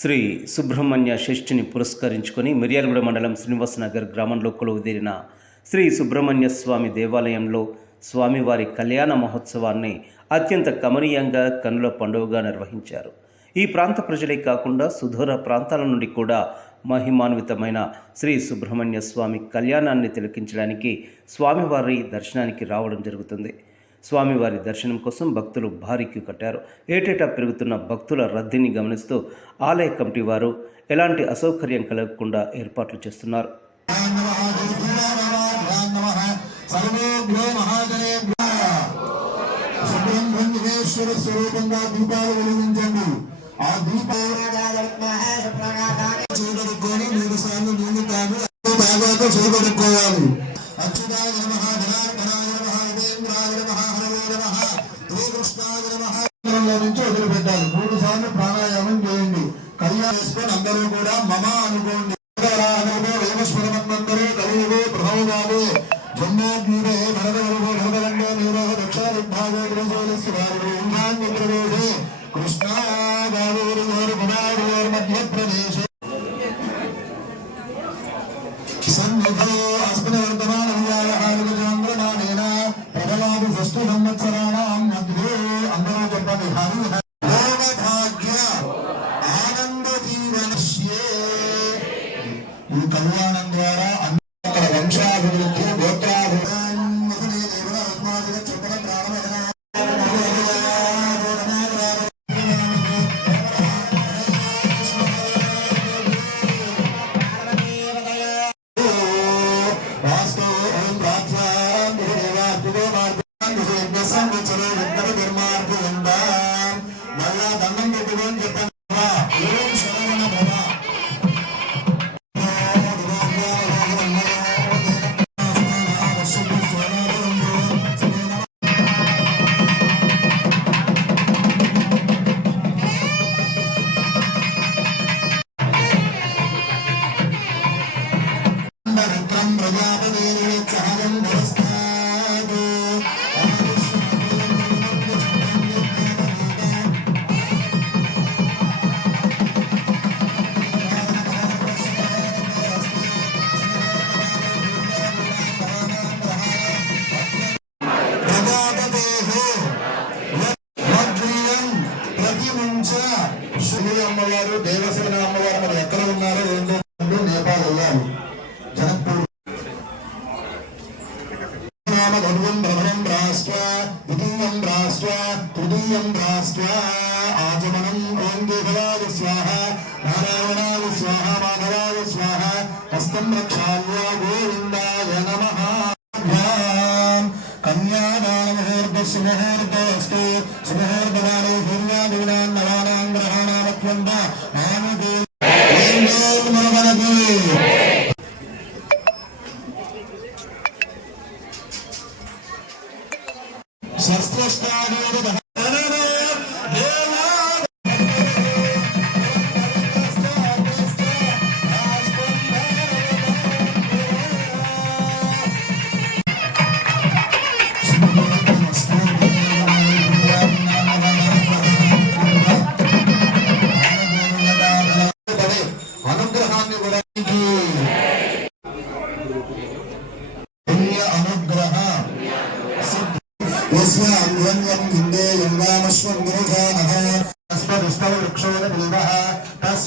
శ్రీ సుబ్రహ్మణ్య షష్ఠిని పురస్కరించుకొని మిర్యాలగూడ మండలం శ్రీనివాసనగర్ గ్రామంలో కొలువుదీరిన శ్రీ సుబ్రహ్మణ్య స్వామి దేవాలయంలో స్వామివారి కళ్యాణ మహోత్సవాన్ని అత్యంత కమనీయంగా కనుల పండుగగా నిర్వహించారు. ఈ ప్రాంత ప్రజలే కాకుండా సుదూర ప్రాంతాల నుండి కూడా మహిమాన్వితమైన శ్రీ సుబ్రహ్మణ్య స్వామి కళ్యాణాన్ని తిలకించడానికి స్వామివారి దర్శనానికి రావడం జరుగుతుంది. స్వామివారి దర్శనం కోసం భక్తులు భారీ క్యూ కట్టారు. ఏటేటా పెరుగుతున్న భక్తుల రద్దీని గమనిస్తూ ఆలయ కమిటీ వారు ఎలాంటి అసౌకర్యం కలగకుండా ఏర్పాట్లు చేస్తున్నారు. స్వరూపంగా దీపాలు వెలిగించండి ఆ మూడు సార్లు నీళ్ళు తాగి తాగాక చూడడుకోవాలి అచ్యుతాయ నమ ధనాయ నమ ఉపేంద్రాయ నమ హరవే నమ శ్రీకృష్ణాయ నమ भारी है స్వాహ. నారాయణాయ స్వాహ మాధవాయ స్వాహ. హస్తం రక్షాయ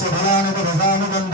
Shabalanupadasanu Bandhu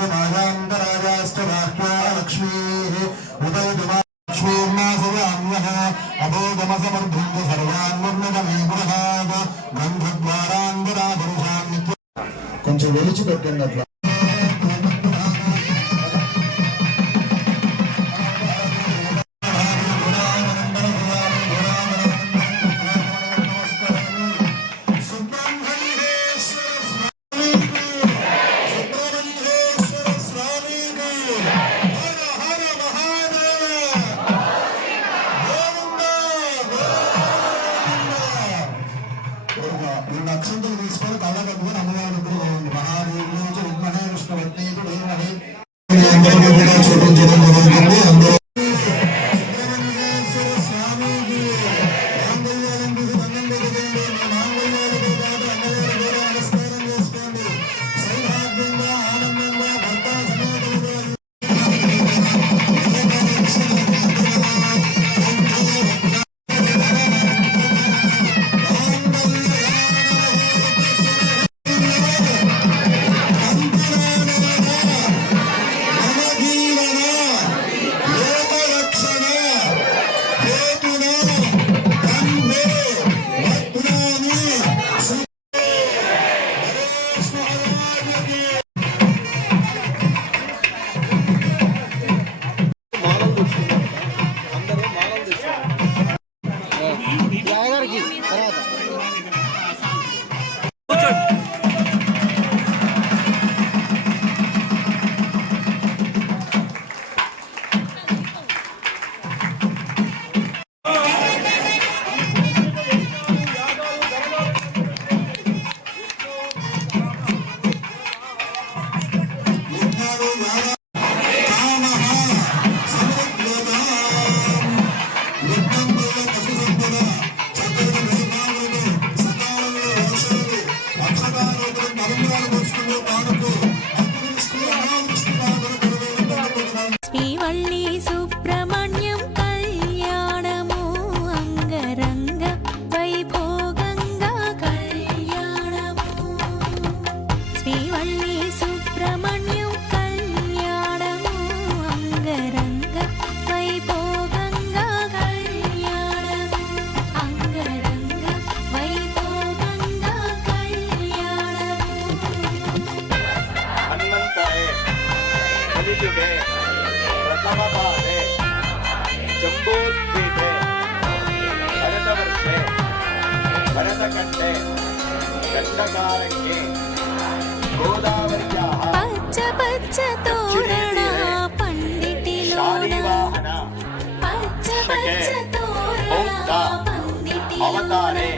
బౌద్ధ పండిటిలోన అవతారే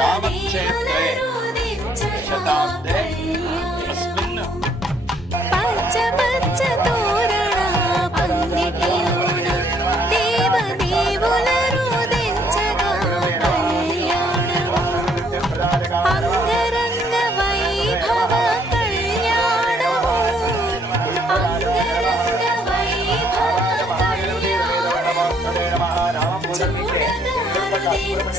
రామక్షేత్రే శతాబ్దే ஆயிரம்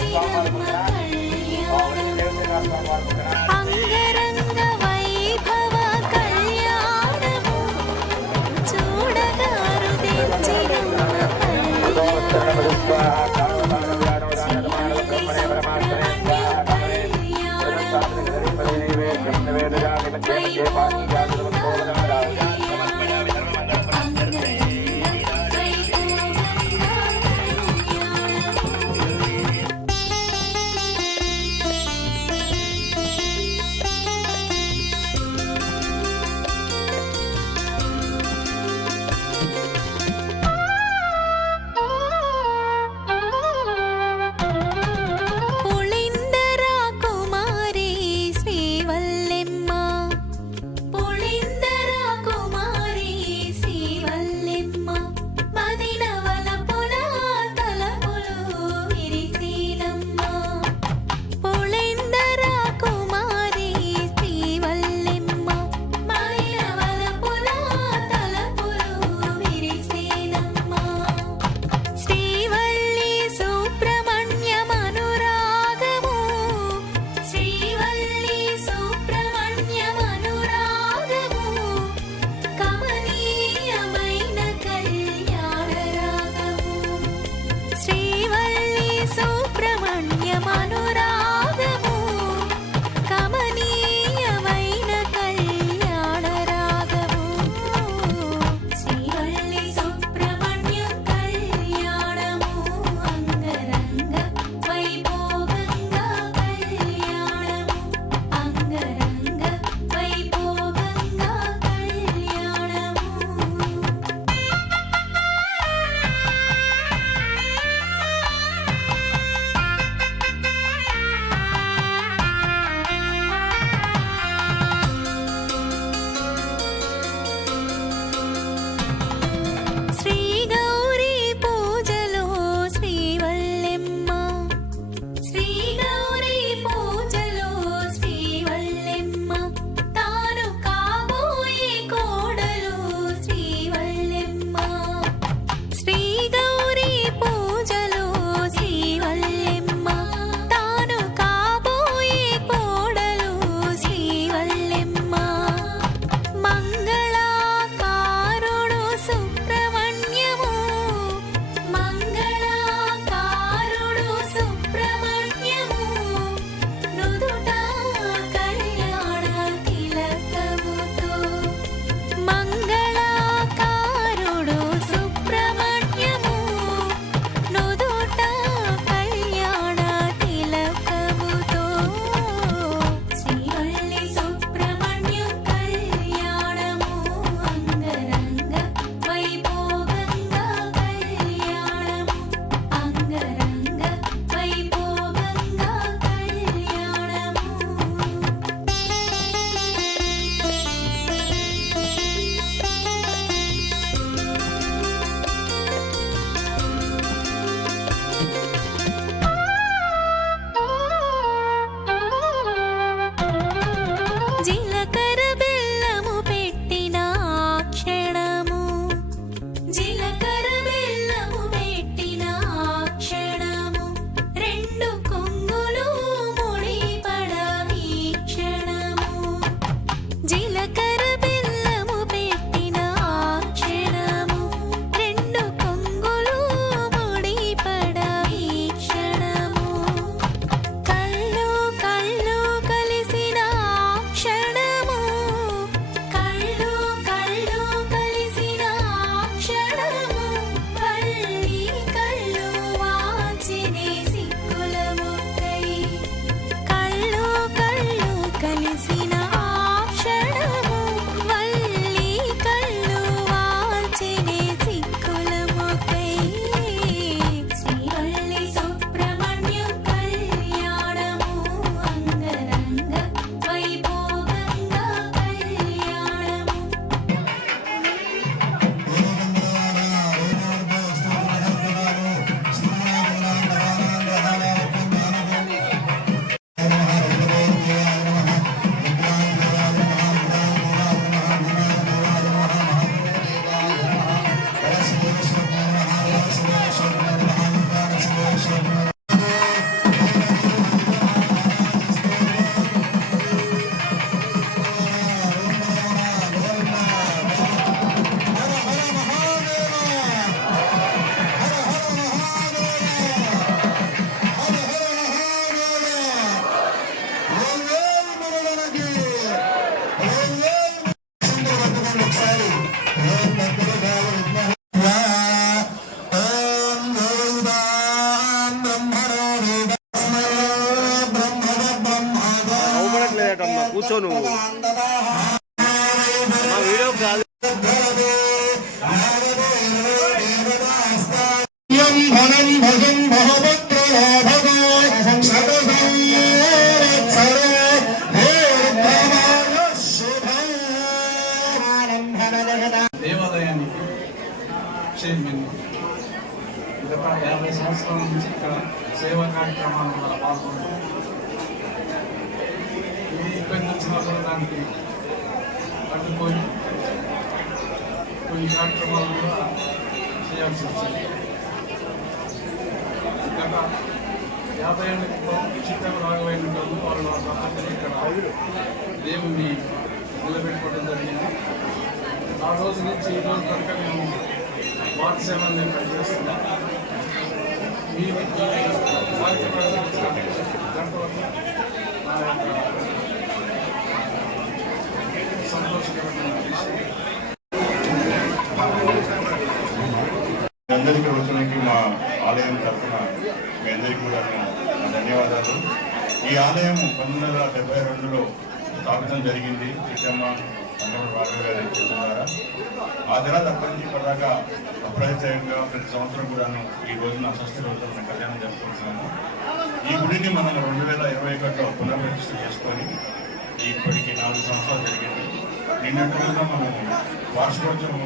యాభై ఏళ్ళ క్రితం చిత్తం రాఘవైన గారు వాళ్ళ దంపతులు ఇక్కడ దేవుణ్ణి నిలబెట్టుకోవడం జరిగింది ఆ రోజు నుంచి ఈ రోజు వరకు మేము వార్డు సేవలు నేను పనిచేస్తున్నాం మీ ఈ కార్యక్రమానికి నా యొక్క సంతోషకరమైన విషయం మీ అందరికీ వచ్చినకి మా ఆలయం తరఫున మీ అందరికీ కూడా ధన్యవాదాలు. ఈ ఆలయం పంతొమ్మిది వందల డెబ్బై రెండులో స్థాపించడం జరిగింది. చిట్టమ్మ అందరూ బాబు గారి ద్వారా. ఆ తర్వాత అక్కడి నుంచి ఇప్పటిదాకా అప్రయత్నంగా ప్రతి సంవత్సరం కూడాను ఈ రోజున షష్ఠి రోజున కళ్యాణం జరుపుకుంటున్నాము. ఈ గుడిని మనం రెండు వేల ఇరవై ఒకటిలో పునర్ప్రతిష్ఠ చేసుకొని ఇప్పటికి నాలుగు సంవత్సరాలు జరిగింది. నిన్నటి రోజున మనం వార్షికోత్సవం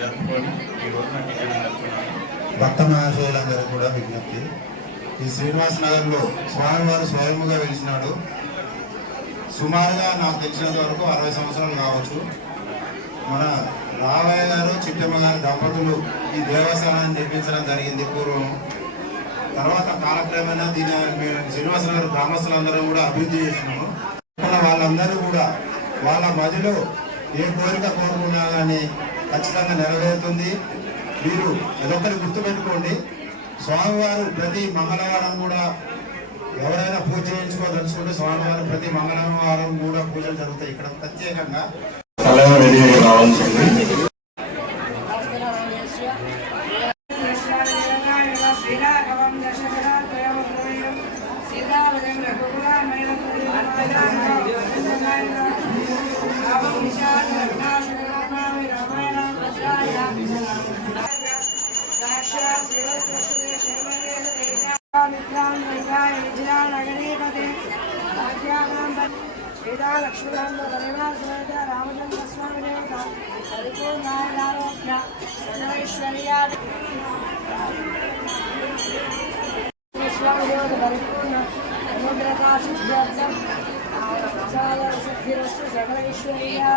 జరుపుకొని ఈ రోజున విజయం జరుపుకున్నాము. భక్త మహాశయులందరూ కూడా విజ్ఞప్తి. ఈ శ్రీనివాస నగర్లో స్వామివారు స్వయముగా వెలిసినాడు. సుమారుగా నాకు తెలిసినంత వరకు అరవై సంవత్సరాలు కావచ్చు. మన రావయ్య గారు చిట్టమ్మ గారు దంపతులు ఈ దేవస్థానాన్ని నిర్మించడం జరిగింది పూర్వం. తర్వాత కాలక్రమేణా దీని మేము శ్రీనివాస నగర్ గ్రామస్తులందరూ కూడా అభివృద్ధి చేసినాము. ఇక్కడ వాళ్ళందరూ కూడా వాళ్ళ మధ్యలో ఏ కోరిక కోరుకున్నా కానీ ఖచ్చితంగా నెరవేరుతుంది. మీరు అదొకటి గుర్తుపెట్టుకోండి. స్వామివారు ప్రతి మంగళవారం కూడా ఎవరైనా పూజ చేయించుకోదలుచుకుంటే స్వామివారు ప్రతి మంగళవారం కూడా పూజలు జరుగుతాయి. ఇక్కడ ప్రత్యేకంగా కళ్యాణ వేదిక రావాల్సింది. శ్రీరాఘవం దశరథం సీతావతం శ్రీరా లక్ష్మీనాథ రామచంద్ర స్వామి దేవత పరిపూర్ణారోగ్య సర్వైశ్వర్యా స్వామిదేవత పరిపూర్ణ సముద్రకాశిభ్యర్థం సకల ఈశ్వర్యా